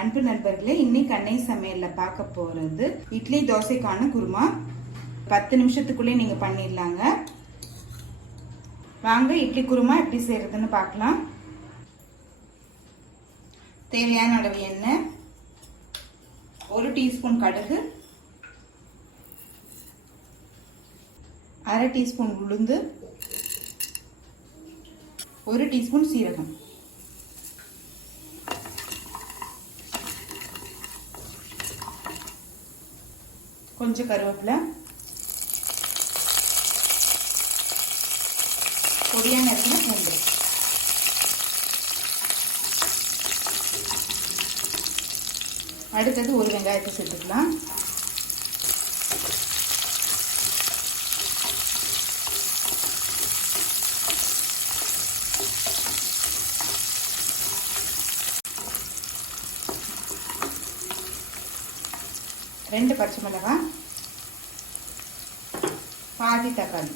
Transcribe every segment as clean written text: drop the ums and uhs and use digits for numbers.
அன்பு நண்பர்களே, இன்னைக்கு அன்னை சமையல்ல பார்க்க போறது இட்லி தோசைக்கான குருமா. 10 நிமிஷத்துக்குள்ளே நீங்க பண்ணிடலாங்க. வாங்க இட்லி குருமா எப்படி செய்யறதுன்னு பார்க்கலாம். தேவையான அளவு எண்ணெய், 1 டீஸ்பூன் கடுகு, 1/2 டீஸ்பூன் உளுந்து, 1 டீஸ்பூன் சீரகம், கொஞ்சம் கருவேப்பிலை, பொடியா நறுக்கின பூண்டு, அடுத்தது 1 வெங்காயத்தை சேர்த்துக்கலாம். ரெண்டு பச்சை மிளகாய், பாதி தக்காளி,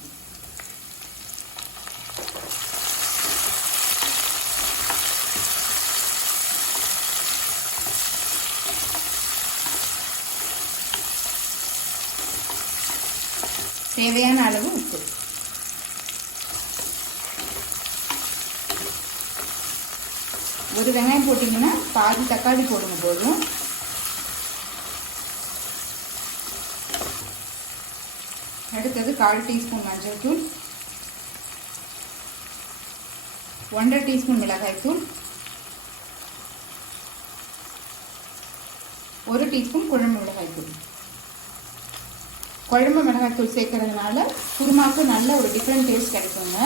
தேவையான அளவு உப்பு, ஒரு வெங்காயம் போட்டீங்கன்னா பாதி தக்காளி போடுங்க போதும். அடுத்தது 1/4 டீஸ்பூன் மஞ்சள் தூள், 1/2 டீஸ்பூன் மிளகாய் தூள், 1 டீஸ்பூன் குழம்பு மிளகாய் தூள். குழம்பு மிளகாய் தூள் சேர்க்கறதுனால குருமாவுக்கு நல்ல ஒரு டிஃப்ரெண்ட் டேஸ்ட் கிடைக்குங்க.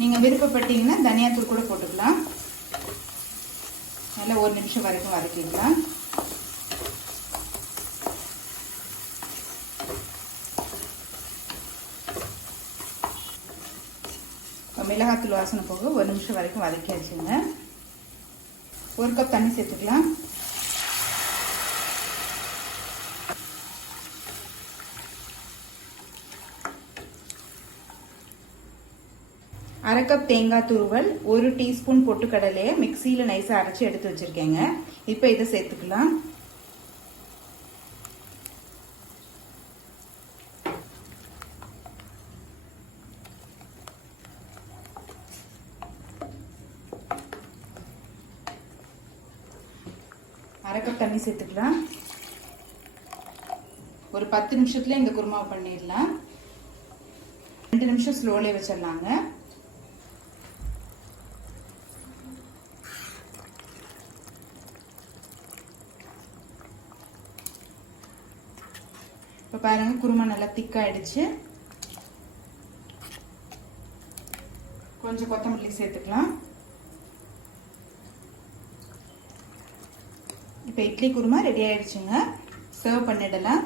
நீங்க விருப்பப்பட்டீங்கன்னா தனியாத்தூள் கூட போட்டுக்கலாம். நல்லா 1 நிமிஷம் வரைக்கும் வதக்கிக்கலாம். மிளகாத்தூள் வாசனை போக 1 நிமிஷம் வரைக்கும் வதக்கியாச்சுங்க. 1 கப் தண்ணி சேர்த்துக்கலாம். அரை கப் தேங்காய் துருவல், 1 டீஸ்பூன் பொட்டுக்கடலையை மிக்சியில நைஸா அரைச்சி எடுத்து வச்சிருக்கேங்க. இப்போ இதை சேர்த்துக்கலாம். அரை கப் தண்ணி சேர்த்துக்கலாம். ஒரு 10 நிமிஷத்துல இந்த குருமா பண்ணிடலாம். 2 நிமிஷம் ஸ்லோலே வச்சிடலாங்க. இப்ப பாருங்க குருமா நல்லா திக்காயிடுச்சு. கொஞ்சம் கொத்தமல்லி சேர்த்துக்கலாம். இப்போ இட்லி குருமா ரெடி ஆயிடுச்சுங்க. சர்வ் பண்ணிடலாம்.